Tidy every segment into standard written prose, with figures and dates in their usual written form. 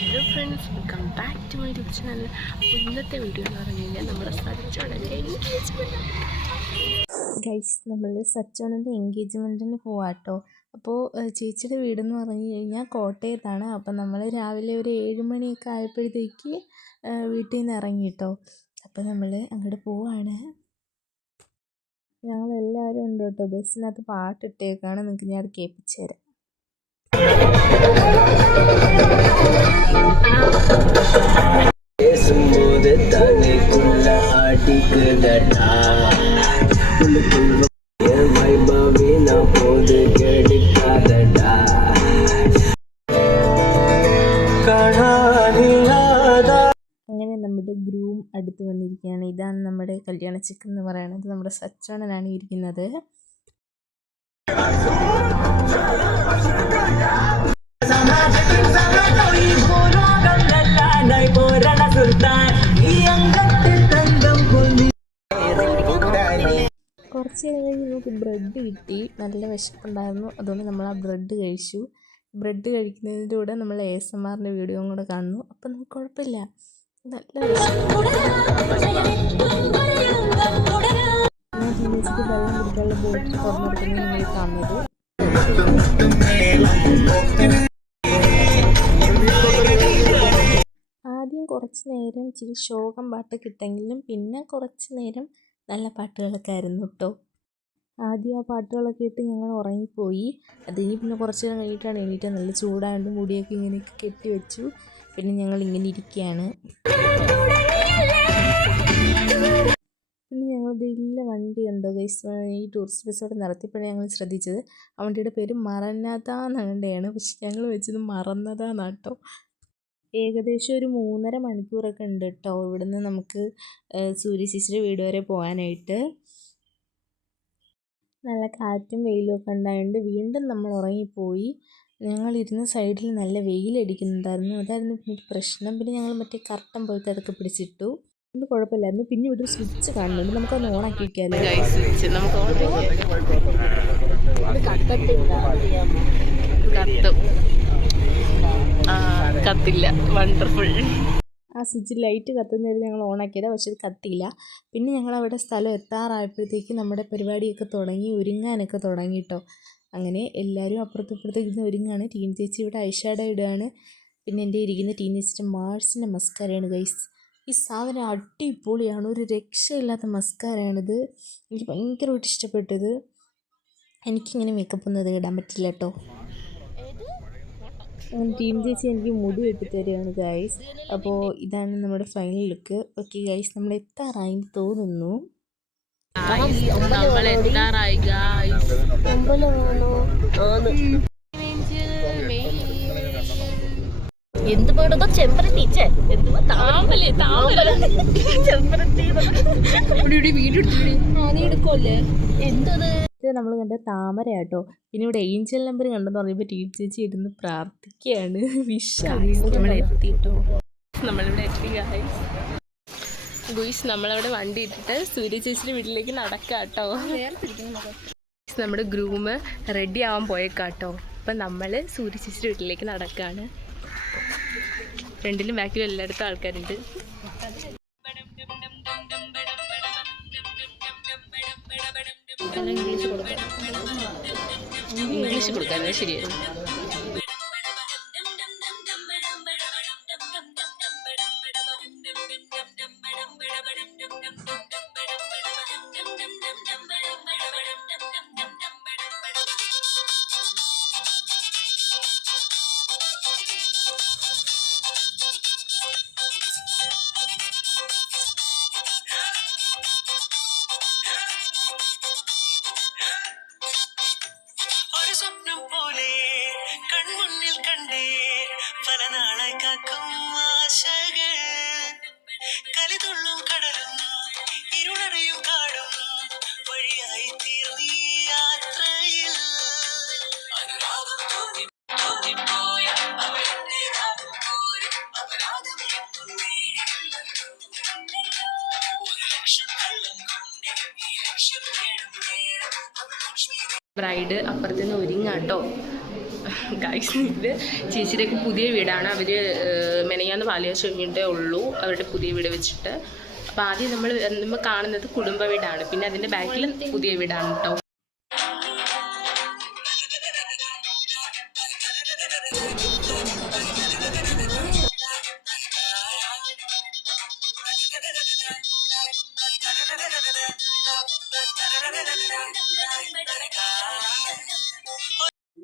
Hello friends, welcome back to my YouTube channel. ഇന്നത്തെ video എന്ന് പറഞ്ഞു കഴിഞ്ഞാൽ നമ്മുടെ സച്ചോണൻ്റെ എൻഗേജ്മെൻറ്റ്. ഗൈസ്, നമ്മൾ സച്ചോണൻ്റെ എൻഗേജ്മെൻറ്റിന് പോവാട്ടോ. അപ്പോൾ ചേച്ചിയുടെ വീടെന്ന് പറഞ്ഞു കഴിഞ്ഞാൽ കോട്ടയത്താണ്. അപ്പം നമ്മൾ രാവിലെ ഒരു 7 മണിയൊക്കെ ആയപ്പോഴത്തേക്ക് വീട്ടിൽ നിന്ന് ഇറങ്ങിട്ടോ. അപ്പോൾ നമ്മൾ അങ്ങോട്ട് പോവാണ്. ഞങ്ങളെല്ലാവരും ഉണ്ട് കേട്ടോ. ബസ്സിനകത്ത് പാട്ടിട്ടേക്കാണ്. നിങ്ങൾക്ക് ഞാൻ അത് കേൾപ്പിച്ചു തരാം. അങ്ങനെ നമ്മുടെ ഗ്രൂം അടുത്ത് വന്നിരിക്കുകയാണ്. ഇതാണ് നമ്മുടെ കല്യാണ ചിക്കൻ എന്ന് പറയുന്നത്. നമ്മുടെ സച്ചോണനാണ് ഇരിക്കുന്നത്. കുറച്ച് നേരം കഴിഞ്ഞ് നമുക്ക് ബ്രെഡ് കിട്ടി. നല്ല വിശപ്പുണ്ടായിരുന്നു, അതുകൊണ്ട് നമ്മൾ ആ ബ്രെഡ് കഴിച്ചു. ബ്രെഡ് കഴിക്കുന്നതിൻ്റെ കൂടെ നമ്മൾ ASMRൻ്റെ വീഡിയോയും കൂടെ കാണുന്നു. അപ്പം നമുക്ക് കുഴപ്പമില്ല, നല്ല ടീനേജിക്ക് വെള്ളം കുടിക്കാനുള്ള ബോട്ടിൽ തുറന്നെടുക്കുന്നത് നിങ്ങൾ കാണുന്നത്. ആദ്യം കുറച്ച് നേരം ഇച്ചിരി ശോകം പാട്ടൊക്കെ ഇട്ടെങ്കിലും പിന്നെ കുറച്ച് നേരം നല്ല പാട്ടുകളൊക്കെ ആയിരുന്നു കേട്ടോ. ആദ്യം ആ പാട്ടുകളൊക്കെ ഇട്ട് ഞങ്ങൾ ഉറങ്ങിപ്പോയി. അത് കഴിഞ്ഞ് പിന്നെ കുറച്ച് നേരം കഴിഞ്ഞിട്ടാണ് എണീറ്റ്. നല്ല ചൂടായതുകൊണ്ട് മുടിയൊക്കെ ഇങ്ങനെയൊക്കെ കെട്ടി വെച്ചു. പിന്നെ ഞങ്ങൾ ഇങ്ങനെ ഇരിക്കുകയാണ്. പിന്നെ ഞങ്ങളത് ഇല്ല വണ്ടി കണ്ടോ ഗൈസ്. ഈ ടൂറിസ്റ്റ് ബസ്സോടെ നിർത്തിയപ്പോഴാണ് ഞങ്ങൾ ശ്രദ്ധിച്ചത്. ആ വണ്ടിയുടെ പേര് മറന്നത എന്നുള്ളതാണ്. പക്ഷെ ഞങ്ങൾ വെച്ചത് മറന്നതാന്നാട്ടോ. ഏകദേശം ഒരു 3.5 മണിക്കൂറൊക്കെ ഉണ്ട് കേട്ടോ ഇവിടുന്ന് നമുക്ക് സൂര്യ ചേച്ചിയുടെ വീട് വരെ പോകാനായിട്ട്. നല്ല കാറ്റും വെയിലും ഒക്കെ ഉണ്ടായതുകൊണ്ട് വീണ്ടും നമ്മൾ ഉറങ്ങിപ്പോയി. ഞങ്ങളിരുന്ന സൈഡിൽ നല്ല വെയിലടിക്കുന്നുണ്ടായിരുന്നു. അതായിരുന്നു പിന്നെ പ്രശ്നം. പിന്നെ ഞങ്ങൾ മറ്റേ കർട്ടൻ പോലത്തെ അതൊക്കെ പിടിച്ചിട്ടു. ഒന്നും കുഴപ്പമില്ലായിരുന്നു. പിന്നെ ഇവിടെ ഒരു സ്വിച്ച് കാണുന്നുണ്ട്, നമുക്കൊന്ന് ഓണാക്കി വയ്ക്കാമല്ലോ. കത്തില്ല. വണ്ടർഫുൾ. ആ സ്വിച്ച് ലൈറ്റ് കത്തുന്നതിൽ ഞങ്ങൾ ഓണാക്കിയതാണ്, പക്ഷെ അത് കത്തിയില്ല. പിന്നെ ഞങ്ങളവിടെ സ്ഥലം എത്താറായപ്പോഴത്തേക്ക് നമ്മുടെ പരിപാടിയൊക്കെ തുടങ്ങി, ഒരുങ്ങാനൊക്കെ തുടങ്ങി കേട്ടോ. അങ്ങനെ എല്ലാവരും അപ്പുറത്തേക്ക് ഇരുന്ന് ഒരുങ്ങാണ്. ടീൻ ചേച്ചി ഇവിടെ ഐഷാഡോ ഇടുകയാണ്. പിന്നെ എൻ്റെ ഇരിക്കുന്ന ടീൻ ചേച്ചിയുടെ മാർസിൻ്റെ മസ്കാരയാണ് ഗൈസ്. ഈ സാധനം അടിപൊളിയാണ്, ഒരു രക്ഷയില്ലാത്ത മസ്കാരയാണിത്. എനിക്ക് ഭയങ്കരമായിട്ട് ഇഷ്ടപ്പെട്ടത്. എനിക്കിങ്ങനെ മേക്കപ്പ് ഒന്നും അത് ഇടാൻ പറ്റില്ല കേട്ടോ. ടീം ചേച്ചി എനിക്ക് മുടി വെട്ടി തരികയാണ് ഗൈസ്. അപ്പോൾ ഇതാണ് നമ്മുടെ ഫൈനൽ ലുക്ക്. ഓക്കെ ഗൈസ്, നമ്മൾ എത്താറായി തോന്നുന്നു. എന്ത് പേടോ ചെമ്പരത്തിച്ചേ, എന്തുവാ വീഡിയോ നീ എടുക്കുമല്ലേ? എന്തത് ഇത് നമ്മൾ കണ്ട താമര കേട്ടോ. പിന്നെ ഇവിടെ ഏഞ്ചൽ നമ്പർ കണ്ടെന്ന് പറയുമ്പോൾ ടീം ചേച്ചി ഇരുന്ന് പ്രാർത്ഥിക്കുകയാണ്. നമ്മളെത്തിട്ടോ. നമ്മളിവിടെ എത്തി ഗുയിസ്. നമ്മളവിടെ വണ്ടി ഇട്ടിട്ട് സൂര്യ ചേച്ചിയുടെ വീട്ടിലേക്ക് നടക്കാം കേട്ടോ. നമ്മുടെ ഗ്രൂമ് റെഡി ആവാൻ പോയേക്കാട്ടോ. അപ്പം നമ്മൾ സൂര്യ ചേച്ചിയുടെ വീട്ടിലേക്ക് നടക്കുകയാണ്. ഫ്രണ്ടിലും ബാക്കിലും എല്ലായിടത്തും ആൾക്കാരുണ്ട്. ഇംഗ്ലീഷ് കൊടുക്കാൻ ശരിയായിരുന്നു. ബ്രൈഡ് അപ്പുറത്തുനിന്ന് ഒരുങ്ങാട്ടോ. ഗൈസ് ഇത് ചേച്ചിയുടെയൊക്കെ പുതിയ വീടാണ്. അവർ മെനയാന്ന് പാലുകാഴ്ച കഴിഞ്ഞിട്ടേ ഉള്ളൂ അവരുടെ പുതിയ വീട് വെച്ചിട്ട്. അപ്പോൾ ആദ്യം നമ്മൾ കാണുന്നത് കുടുംബ വീടാണ്, പിന്നെ അതിൻ്റെ ബാക്കിൽ പുതിയ വീടാണ് കേട്ടോ.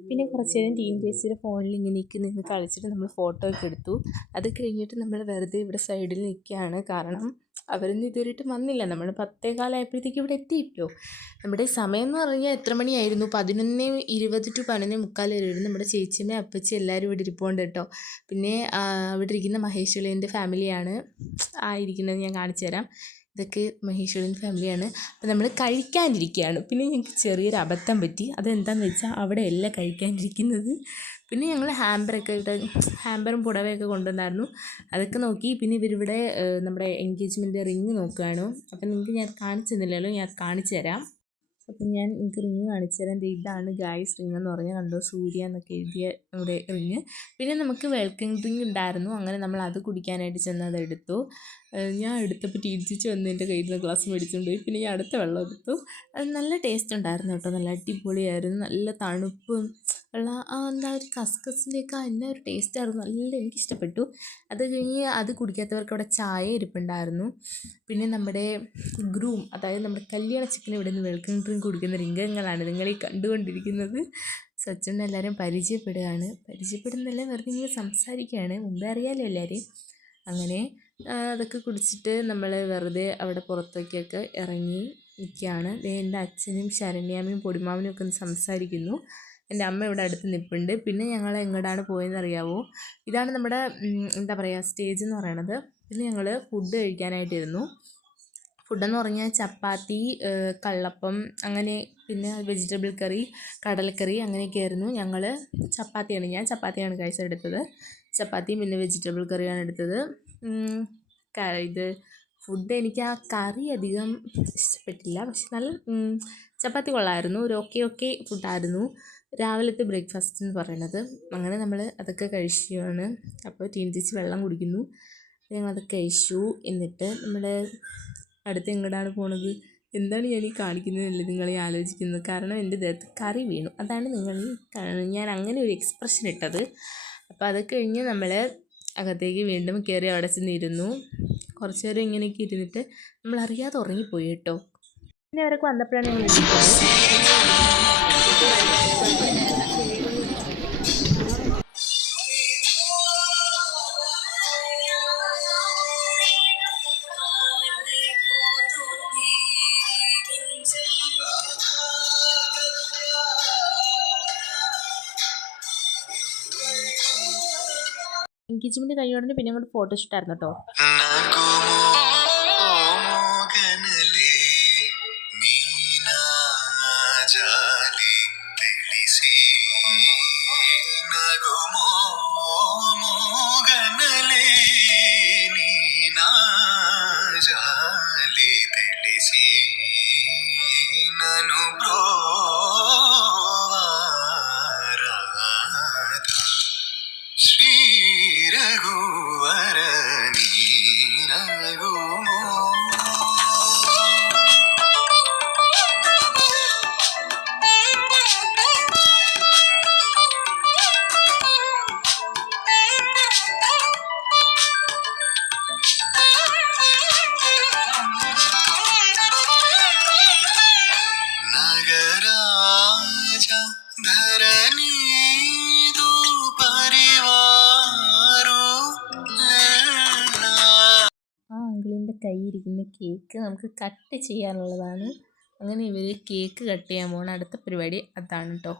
പിന്നെ കുറച്ച് നേരം ടീം ചേച്ചിയുടെ ഫോണിൽ ഇങ്ങനെ നിന്ന് കളിച്ചിട്ട് നമ്മൾ ഫോട്ടോ ഒക്കെ എടുത്തു. അത് കഴിഞ്ഞിട്ട് നമ്മൾ വെറുതെ ഇവിടെ സൈഡിൽ നിൽക്കുകയാണ്. കാരണം അവരൊന്നും ഇതുവരെയായിട്ടും വന്നില്ല. നമ്മൾ 10:15 ഇവിടെ എത്തിയിട്ടോ. നമ്മുടെ സമയം എന്ന് പറഞ്ഞാൽ എത്ര മണിയായിരുന്നു? 11:20 to 11:45 വരെയായിരുന്നു. നമ്മുടെ ചേച്ചിയമ്മ അപ്പച്ചി എല്ലാവരും ഇവിടെ ഇരിപ്പുണ്ട് കേട്ടോ. പിന്നെ അവിടെ ഇരിക്കുന്ന മഹേശ്വരൻ്റെ ഫാമിലിയാണ് ഇരിക്കുന്നത്. ഞാൻ കാണിച്ചു തരാം. ഇതൊക്കെ മഹേശ്വരൻ ഫാമിലിയാണ്. അപ്പോൾ നമ്മൾ കഴിക്കാനിരിക്കുകയാണ്. പിന്നെ ഞങ്ങൾക്ക് ചെറിയൊരു അബദ്ധം പറ്റി. അതെന്താണെന്ന് വെച്ചാൽ അവിടെയല്ല കഴിക്കാനിരിക്കുന്നത്. പിന്നെ ഞങ്ങൾ ഹാമ്പറും പുടവയൊക്കെ കൊണ്ടുവന്നായിരുന്നു. അതൊക്കെ നോക്കി. പിന്നെ ഇവരിവിടെ നമ്മുടെ എൻഗേജ്മെൻറ്റ് റിങ് നോക്കുകയാണ്. അപ്പം നിങ്ങൾക്ക് ഞാൻ കാണിച്ചു തന്നില്ലല്ലോ, ഞാൻ കാണിച്ചു തരാം. അപ്പം ഞാൻ നിങ്ങൾക്ക് റിങ് കാണിച്ചു തരാം. ഇതാണ് ഗായ്സ് റിങ് എന്ന് പറഞ്ഞാൽ കണ്ടോ, സൂര്യ എന്നൊക്കെ എഴുതിയ നമ്മുടെ റിങ്. പിന്നെ നമുക്ക് വെൽക്കം ഡ്രിങ്ക് ഉണ്ടായിരുന്നു. അങ്ങനെ നമ്മൾ അത് കുടിക്കാനായിട്ട് ചെന്ന് അതെടുത്തു. ഞാൻ എടുത്തപ്പോൾ ടീച്ചിച്ച് വന്ന് എൻ്റെ കയ്യിൽ നിന്ന് ഗ്ലാസ് മേടിച്ചുകൊണ്ട് പോയി. പിന്നെ ഞാൻ അടുത്ത വെള്ളം എടുത്തു. അത് നല്ല ടേസ്റ്റ് ഉണ്ടായിരുന്നു കേട്ടോ. നല്ല അടിപൊളിയായിരുന്നു. നല്ല തണുപ്പും ഉള്ള എന്താ ഒരു കസ്കസിൻ്റെയൊക്കെ എന്നാ ഒരു ടേസ്റ്റായിരുന്നു. നല്ല എനിക്കിഷ്ടപ്പെട്ടു. അത് കഴിഞ്ഞ് അത് കുടിക്കാത്തവർക്ക് അവിടെ ചായ ഇരിപ്പുണ്ടായിരുന്നു. പിന്നെ നമ്മുടെ ഗ്രൂം, അതായത് നമ്മുടെ കല്യാണ ചിക്കൻ ഇവിടെ നിന്ന് വെൽക്കം ഡ്രിങ്ക് കുടിക്കുന്ന രംഗങ്ങളാണ് നിങ്ങളീ കണ്ടുകൊണ്ടിരിക്കുന്നത്. സച്ചിൻ എല്ലാവരും പരിചയപ്പെടുന്നില്ല, വെറുതെ ഇങ്ങനെ സംസാരിക്കുകയാണ്. മുമ്പേ അറിയാമല്ലോ എല്ലാവരെയും. അങ്ങനെ അതൊക്കെ കുടിച്ചിട്ട് നമ്മൾ വെറുതെ അവിടെ പുറത്തേക്കൊക്കെ ഇറങ്ങി നിൽക്കുകയാണ്. എൻ്റെ അച്ഛനും ശരണ്യാമ്മയും പൊടിമാമനും ഒക്കെ ഒന്ന് സംസാരിക്കുന്നു. എൻ്റെ അമ്മ ഇവിടെ അടുത്ത് നിൽപ്പുണ്ട്. പിന്നെ ഞങ്ങൾ എങ്ങോട്ടാണ് പോയതെന്ന് അറിയാമോ? ഇതാണ് നമ്മുടെ എന്താ പറയുക സ്റ്റേജ് എന്ന് പറയണത്. പിന്നെ ഞങ്ങൾ ഫുഡ് കഴിക്കാനായിട്ടിരുന്നു. ഫുഡെന്ന് പറഞ്ഞാൽ ചപ്പാത്തി, കള്ളപ്പം, അങ്ങനെ പിന്നെ വെജിറ്റബിൾ കറി, കടലക്കറി അങ്ങനെയൊക്കെ ആയിരുന്നു. ഞാൻ ചപ്പാത്തിയാണ് കഴിച്ചെടുത്തത്. ചപ്പാത്തിയും പിന്നെ വെജിറ്റബിൾ കറിയാണ് എടുത്തത്. ഇത് ഫുഡ് എനിക്ക് ആ കറി അധികം ഇഷ്ടപ്പെട്ടില്ല. പക്ഷെ നല്ല ചപ്പാത്തി കൊള്ളായിരുന്നു. ഒരു ഓക്കെ ഫുഡായിരുന്നു. രാവിലത്തെ ബ്രേക്ക്ഫാസ്റ്റ് എന്ന് പറയുന്നത്. അങ്ങനെ നമ്മൾ അതൊക്കെ കഴിക്കുകയാണ്. അപ്പോൾ ചേച്ചി വെള്ളം കുടിക്കുന്നു. ഞങ്ങളതൊക്കെ കഴിച്ചു. എന്നിട്ട് നമ്മൾ അടുത്ത് എങ്ങോട്ടാണ് പോണത്, എന്താണ് ഞാൻ ഈ കാണിക്കുന്നതല്ലേ നിങ്ങൾ ആലോചിക്കുന്നത്. കാരണം എൻ്റെ ദേഹത്ത് കറി വീണു. അതാണ് ഞാൻ അങ്ങനെ ഒരു എക്സ്പ്രഷൻ ഇട്ടത്. അപ്പോൾ അത് കഴിഞ്ഞ് നമ്മൾ അകത്തേക്ക് വീണ്ടും കയറി അവിടെ ചെന്നിരുന്നു. കുറച്ച് നേരം ഇങ്ങനെയൊക്കെ ഇരുന്നിട്ട് നമ്മൾ അറിയാതെ ഉറങ്ങിപ്പോയി കേട്ടോ. പിന്നെ അവരൊക്കെ വന്നപ്പോഴാണ് ഞങ്ങൾ എൻഗേജ്മെൻറ്റ് കഴിഞ്ഞോടനെ പിന്നെ അങ്ങോട്ട് ഫോട്ടോഷൂട്ടായിരുന്നു കേട്ടോ. കയ്യിരിക്കുന്ന കേക്ക് നമുക്ക് കട്ട് ചെയ്യാനുള്ളതാണ്. അങ്ങനെ ഇവർ കേക്ക് കട്ട് ചെയ്യാൻ പോകണം. അടുത്ത പരിപാടി അതാണ് കേട്ടോ.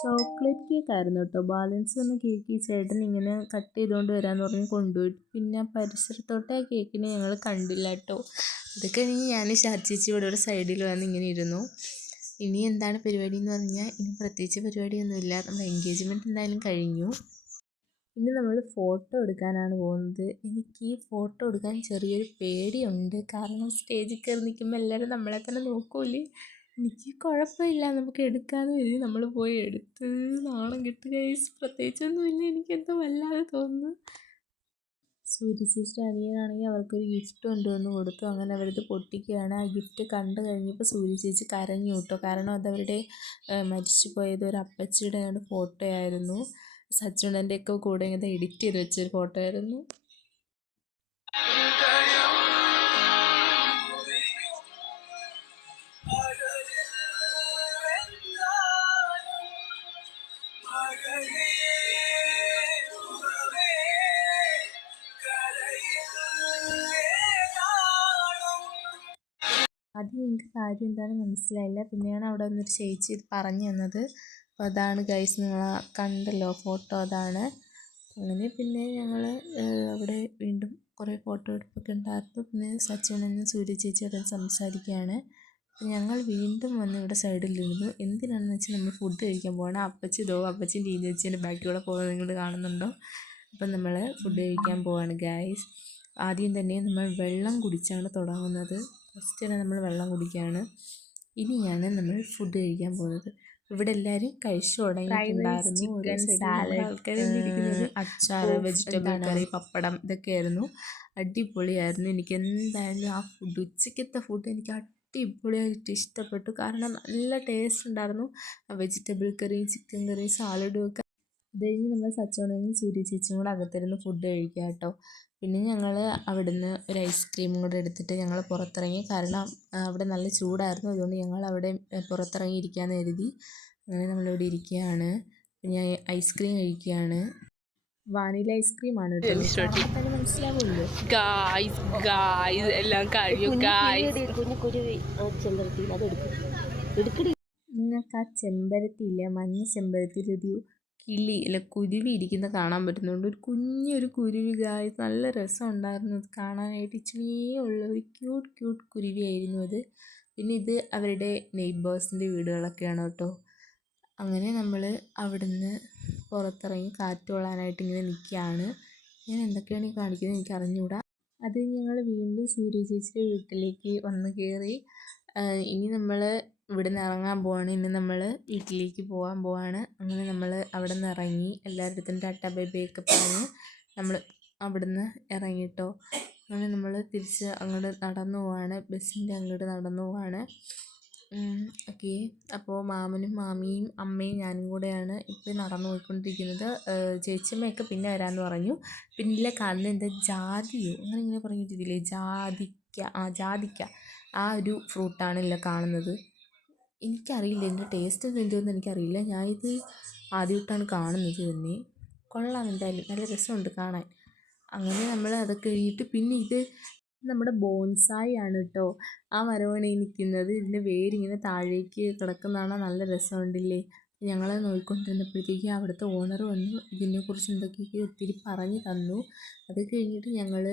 ചോക്ലേറ്റ് കേക്ക് ആയിരുന്നു കേട്ടോ. ബാലൻസ് വന്ന കേക്ക് ഈ ചേട്ടൻ ഇങ്ങനെ കട്ട് ചെയ്തുകൊണ്ട് വരാമെന്ന് പറഞ്ഞ് കൊണ്ടുപോയി. പിന്നെ പരിസരത്തോട്ട് ആ കേക്കിനെ ഞങ്ങൾ കണ്ടില്ല കേട്ടോ. അത് കഴിഞ്ഞ് ഞാൻ ചേച്ചി ഇവിടെ സൈഡിൽ വന്ന് ഇങ്ങനെ ഇരുന്നു. ഇനി എന്താണ് പരിപാടി എന്ന് പറഞ്ഞാൽ ഇനി പ്രത്യേകിച്ച് പരിപാടിയൊന്നുമില്ല. നമ്മുടെ എൻഗേജ്മെൻറ്റ് എന്തായാലും കഴിഞ്ഞു. ഇനി നമ്മൾ ഫോട്ടോ എടുക്കാനാണ് പോകുന്നത്. എനിക്ക് ഈ ഫോട്ടോ എടുക്കാൻ ചെറിയൊരു പേടിയുണ്ട്. കാരണം സ്റ്റേജിൽ കയറി നിൽക്കുമ്പോൾ എല്ലാവരും നമ്മളെ തന്നെ നോക്കൂലേ. എനിക്ക് കുഴപ്പമില്ല, നമുക്ക് എടുക്കാമെന്ന് കരുതി നമ്മൾ പോയി എടുത്ത് നാണം കെട്ട് ഗൈസ്. പ്രത്യേകിച്ചൊന്നുമില്ല, എനിക്കെന്തോ വല്ലാതെ തോന്നുന്നു. സൂര്യ ചേച്ചിയുടെ അനിയനാണെങ്കിൽ അവർക്കൊരു ഗിഫ്റ്റ് കൊണ്ടുവന്ന് കൊടുത്തു. അങ്ങനെ അവരത് പൊട്ടിക്കുകയാണ്. ആ ഗിഫ്റ്റ് കണ്ടു കഴിഞ്ഞപ്പോൾ സൂര്യ ചേച്ചി കരഞ്ഞു കേട്ടോ. കാരണം അതവരുടെ മരിച്ചു പോയത് ഒരു അപ്പച്ചിയുടെ ഫോട്ടോ ആയിരുന്നു. സച്ചുണ്ണൻ്റെയൊക്കെ കൂടെ ഇങ്ങനെ എഡിറ്റ് ചെയ്ത് വെച്ചൊരു ഫോട്ടോ ആയിരുന്നു. ആദ്യം എനിക്ക് കാര്യം എന്താണെന്ന് മനസ്സിലായില്ല. പിന്നെയാണ് അവിടെ വന്നൊരു ചേച്ചി ഇത് പറഞ്ഞു തന്നത്. അപ്പോൾ അതാണ് ഗൈസ്, നിങ്ങൾ കണ്ടല്ലോ ഫോട്ടോ, അതാണ്. അങ്ങനെ പിന്നെ ഞങ്ങൾ അവിടെ വീണ്ടും കുറേ ഫോട്ടോ എടുപ്പൊക്കെ ഉണ്ടായിരുന്നു. പിന്നെ സച്ചിനും സൂര്യ ചേച്ചിയോട് സംസാരിക്കുകയാണ്. ഞങ്ങൾ വീണ്ടും വന്ന് ഇവിടെ സൈഡിലിരുന്നു. എന്തിനാണെന്ന് വെച്ചാൽ നമ്മൾ ഫുഡ് കഴിക്കാൻ പോകണം. അപ്പച്ചി ടീ ചേച്ചീൻ്റെ ബാക്കിലൂടെ പോകുന്നത് നിങ്ങൾ കാണുന്നുണ്ടോ. അപ്പം നമ്മൾ ഫുഡ് കഴിക്കാൻ പോവാണ് ഗൈസ്. ആദ്യം തന്നെ നമ്മൾ വെള്ളം കുടിച്ചാണ് തുടങ്ങുന്നത്. ഫസ്റ്റ് തന്നെ നമ്മൾ വെള്ളം കുടിക്കുകയാണ്. ഇനിയാണ് നമ്മൾ ഫുഡ് കഴിക്കാൻ പോകുന്നത്. ഇവിടെ എല്ലാവരും കഴിച്ചു തുടങ്ങിയിട്ടുണ്ടായിരുന്നു. അച്ചാർ, വെജിറ്റബിൾ കറി, പപ്പടം ഇതൊക്കെയായിരുന്നു. അടിപൊളിയായിരുന്നു. എനിക്ക് എന്തായാലും ആ ഫുഡ്, ഉച്ചയ്ക്കത്തെ ഫുഡ് എനിക്ക് അടിപൊളിയായിട്ട് ഇഷ്ടപ്പെട്ടു. കാരണം നല്ല ടേസ്റ്റ് ഉണ്ടായിരുന്നു. വെജിറ്റബിൾ കറിയും ചിക്കൻ കറിയും സാലഡും ഒക്കെ. അത് കഴിഞ്ഞ് നമ്മൾ സച്ചോണനും സൂര്യ ചേച്ചിയും കൂടെ അകത്തിരുന്ന് ഫുഡ് കഴിക്കുക കേട്ടോ. പിന്നെ ഞങ്ങൾ അവിടുന്ന് ഒരു ഐസ്ക്രീമും കൂടെ എടുത്തിട്ട് ഞങ്ങൾ പുറത്തിറങ്ങി. കാരണം അവിടെ നല്ല ചൂടായിരുന്നു. അതുകൊണ്ട് ഞങ്ങൾ അവിടെ പുറത്തിറങ്ങി ഇരിക്കാമെന്ന് കരുതി. അങ്ങനെ നമ്മളിവിടെ ഇരിക്കുകയാണ്. പിന്നെ ഐസ്ക്രീം കഴിക്കുകയാണ്. വാനില ഐസ്ക്രീമാണ് കേട്ടോ. മനസ്സിലാവുമല്ലോ നിങ്ങൾക്ക് ആ ചെമ്പരത്തിയില്ലേ, മഞ്ഞ ചെമ്പരത്തിയിലൊരു കിളി അല്ല കുരുവി ഇരിക്കുന്ന കാണാൻ പറ്റുന്നുണ്ട്. ഒരു കുഞ്ഞൊരു കുരുവി ഗായ്സ്, നല്ല രസമുണ്ടായിരുന്നു അത് കാണാനായിട്ട്. ഇച്ചിരിയേ ഉള്ള ഒരു ക്യൂട്ട് കുരുവിയായിരുന്നു അത്. പിന്നെ ഇത് അവരുടെ നെയ്ബേഴ്സിൻ്റെ വീടുകളൊക്കെയാണ് കേട്ടോ. അങ്ങനെ നമ്മൾ അവിടുന്ന് പുറത്തിറങ്ങി കാറ്റ് കൊള്ളാനായിട്ട് ഇങ്ങനെ നിൽക്കുകയാണ്. ഞാൻ എന്തൊക്കെയാണ് ഈ കാണിക്കുന്നത് എനിക്ക് അറിഞ്ഞുകൂടാ. അത് ഞങ്ങൾ വീണ്ടും സൂര്യ ചേച്ചിയുടെ വീട്ടിലേക്ക് വന്ന് കയറി. ഇനി നമ്മൾ ഇവിടെ നിന്ന് ഇറങ്ങാൻ പോവാണ്. ഇനി നമ്മൾ വീട്ടിലേക്ക് പോകാൻ പോവാണ്. അങ്ങനെ നമ്മൾ അവിടെ നിന്ന് ഇറങ്ങി. എല്ലാവരുടെ അടുത്തും ടാറ്റ ബൈ ബൈ ഒക്കെ പറഞ്ഞ് നമ്മൾ അവിടുന്ന് ഇറങ്ങിട്ടോ. അങ്ങനെ നമ്മൾ തിരിച്ച് അങ്ങോട്ട് നടന്നു പോവാണ്. ബസ്സിൻ്റെ അങ്ങോട്ട് നടന്നു പോവാണ്. ഓക്കെ, അപ്പോൾ മാമനും മാമിയും അമ്മയും ഞാനും കൂടെയാണ് ഇപ്പോൾ നടന്നു പോയിക്കൊണ്ടിരിക്കുന്നത്. ചേച്ചിയമ്മയൊക്കെ പിന്നെ വരാമെന്ന് പറഞ്ഞു. പിന്നെ കാണുന്നത് എന്താ ജാതിയോ അങ്ങനെ ഇങ്ങനെ പറഞ്ഞിട്ടില്ലേ, ജാതിക്ക ആ ഒരു ഫ്രൂട്ടാണല്ലോ കാണുന്നത്. എനിക്കറിയില്ല ഇതിൻ്റെ ടേസ്റ്റ് എന്തുവെന്ന് എനിക്കറിയില്ല. ഞാനിത് ആദ്യമായിട്ടാണ് കാണുന്നത് തന്നെ. കൊള്ളാം, എന്തായാലും നല്ല രസമുണ്ട് കാണാൻ. അങ്ങനെ നമ്മൾ അതൊക്കെ കഴിഞ്ഞിട്ട് പിന്നെ ഇത് നമ്മുടെ ബോൺസായി ആണ് കേട്ടോ. ആ മരമാണ് ഈ നിൽക്കുന്നത്. ഇതിൻ്റെ വേരിങ്ങനെ താഴേക്ക് കിടക്കുന്നതാണ്. നല്ല രസമുണ്ടില്ലേ. ഞങ്ങൾ നോക്കിക്കൊണ്ടിരുന്നപ്പോഴത്തേക്കും അവിടുത്തെ ഓണർ വന്നു. ഇതിനെക്കുറിച്ച് എന്തൊക്കെയൊക്കെ ഒത്തിരി പറഞ്ഞു തന്നു. അത് കഴിഞ്ഞിട്ട് ഞങ്ങൾ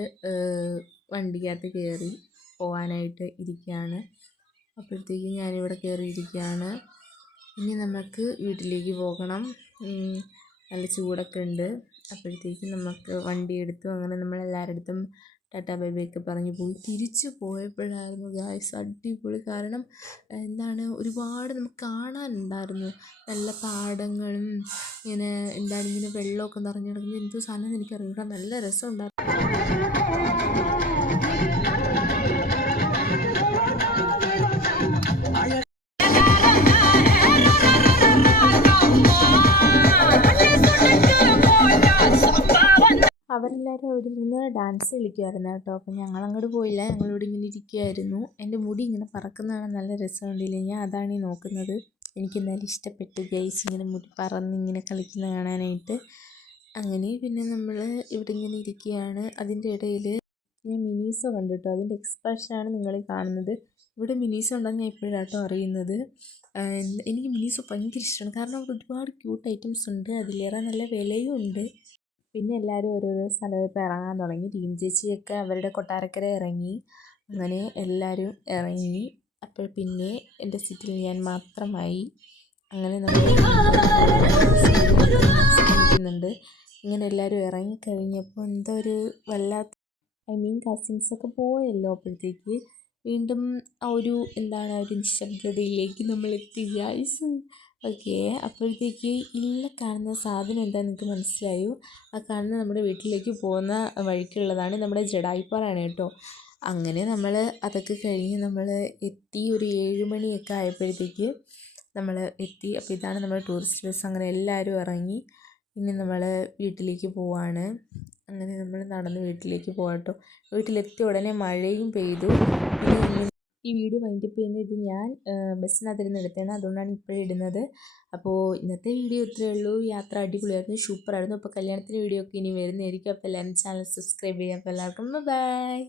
വണ്ടിക്കകത്ത് കയറി പോകാനായിട്ട് ഇരിക്കുകയാണ്. അപ്പോഴത്തേക്കും ഞാനിവിടെ കയറിയിരിക്കുകയാണ്. ഇനി നമുക്ക് വീട്ടിലേക്ക് പോകണം. നല്ല ചൂടൊക്കെ ഉണ്ട്. അപ്പോഴത്തേക്കും നമുക്ക് വണ്ടി എടുത്തു. അങ്ങനെ നമ്മളെല്ലാവരുടെ അടുത്തും ടാറ്റ ബൈ ബൈ ഒക്കെ പറഞ്ഞ് പോയി. തിരിച്ചു പോയപ്പോഴായിരുന്നു ഗായ്സ് അടിപൊളി. കാരണം എന്താണ്, ഒരുപാട് നമുക്ക് കാണാനുണ്ടായിരുന്നു. നല്ല പാടങ്ങളും ഇങ്ങനെ ഇങ്ങനെ വെള്ളമൊക്കെ നിറഞ്ഞു കിടക്കുന്നത്. എന്തോ സാധനം എനിക്കറിയില്ല, നല്ല രസമുണ്ടായിരുന്നു. അവരെല്ലാവരും അവിടെ നിന്ന് ഡാൻസ് കളിക്കുമായിരുന്നു കേട്ടോ. അപ്പം ഞങ്ങളങ്ങോട്ട് പോയില്ല, ഞങ്ങളിവിടെ ഇങ്ങനെ ഇരിക്കുമായിരുന്നു. എൻ്റെ മുടി ഇങ്ങനെ പറക്കുന്നതാണ് നല്ല രസമുണ്ടില്ലേ. ഞാൻ അതാണ് ഈ നോക്കുന്നത്. എനിക്കെന്തായാലും ഇഷ്ടപ്പെട്ടു ഗൈസ്, ഇങ്ങനെ മുടി പറന്നിങ്ങനെ കളിക്കുന്ന കാണാനായിട്ട്. അങ്ങനെ പിന്നെ നമ്മൾ ഇവിടെ ഇങ്ങനെ ഇരിക്കുകയാണ്. അതിൻ്റെ ഇടയിൽ ഞാൻ മിനീസോ കണ്ടു കേട്ടോ. അതിൻ്റെ എക്സ്പ്രഷനാണ് നിങ്ങൾ കാണുന്നത്. ഇവിടെ മിനീസോ ഉണ്ടെന്ന് ഞാൻ ഇപ്പോഴാട്ടോ അറിയുന്നത്. എനിക്ക് മിനീസോ ഭയങ്കര ഇഷ്ടമാണ്, കാരണം അവിടെ ഒരുപാട് ക്യൂട്ട് ഐറ്റംസ് ഉണ്ട്, അതിലേറെ നല്ല വിലയും ഉണ്ട്. പിന്നെ എല്ലാവരും ഓരോരോ സ്ഥലമായപ്പോൾ ഇറങ്ങാൻ തുടങ്ങി. ടീം ചേച്ചിയൊക്കെ അവരുടെ കൊട്ടാരക്കര ഇറങ്ങി. അങ്ങനെ എല്ലാവരും ഇറങ്ങി. അപ്പോൾ പിന്നെ എൻ്റെ സീറ്റിൽ ഞാൻ മാത്രമായി. അങ്ങനെ നമ്മൾ ുന്നുണ്ട് ഇങ്ങനെ എല്ലാവരും ഇറങ്ങിക്കഴിഞ്ഞപ്പോൾ എന്തോ ഒരു വല്ലാത്ത കസിൻസൊക്കെ പോയല്ലോ. അപ്പോഴത്തേക്ക് വീണ്ടും ആ ഒരു എന്താണ് ആ ഒരു നിശബ്ദതയിലേക്ക് നമ്മൾ എത്തി ഗൈസ്. ഓക്കെ, അപ്പോഴത്തേക്ക് കാണുന്ന സാധനം എന്താണെന്ന് നിങ്ങൾക്ക് മനസ്സിലായോ? ആ കാണുന്ന നമ്മുടെ വീട്ടിലേക്ക് പോകുന്ന വഴിക്കുള്ളതാണ്, നമ്മുടെ ജഡായിപ്പാറയാണ് കേട്ടോ. അങ്ങനെ നമ്മൾ അതൊക്കെ കഴിഞ്ഞ് നമ്മൾ എത്തി. ഒരു 7 മണിയൊക്കെ ആയപ്പോഴത്തേക്ക് നമ്മൾ എത്തി. അപ്പോൾ ഇതാണ് നമ്മുടെ ടൂറിസ്റ്റ് ബസ്. അങ്ങനെ എല്ലാവരും ഇറങ്ങി. ഇനി നമ്മൾ വീട്ടിലേക്ക് പോവാണ്. അങ്ങനെ നമ്മൾ നടന്ന് വീട്ടിലേക്ക് പോകാട്ടോ. വീട്ടിലെത്തിയ ഉടനെ മഴയും പെയ്തു. ഈ വീഡിയോ വൈൻഡപ്പ് ചെയ്യുന്നത് ഇത് ഞാൻ ബസ്സിനകത്തിരുന്ന് എടുത്തതാണ്, അതുകൊണ്ടാണ് ഇപ്പോഴും ഇടുന്നത്. അപ്പോൾ ഇന്നത്തെ വീഡിയോ ഇത്രയേ ഉള്ളൂ. യാത്ര അടിപൊളിയായിരുന്നു, സൂപ്പറായിരുന്നു. അപ്പോൾ കല്യാണത്തിൻ്റെ വീഡിയോ ഒക്കെ ഇനി വരുന്നതായിരിക്കും. അപ്പോൾ എല്ലാവരും ചാനൽ സബ്സ്ക്രൈബ് ചെയ്യാം. അപ്പോൾ എല്ലാവർക്കും ബൈ.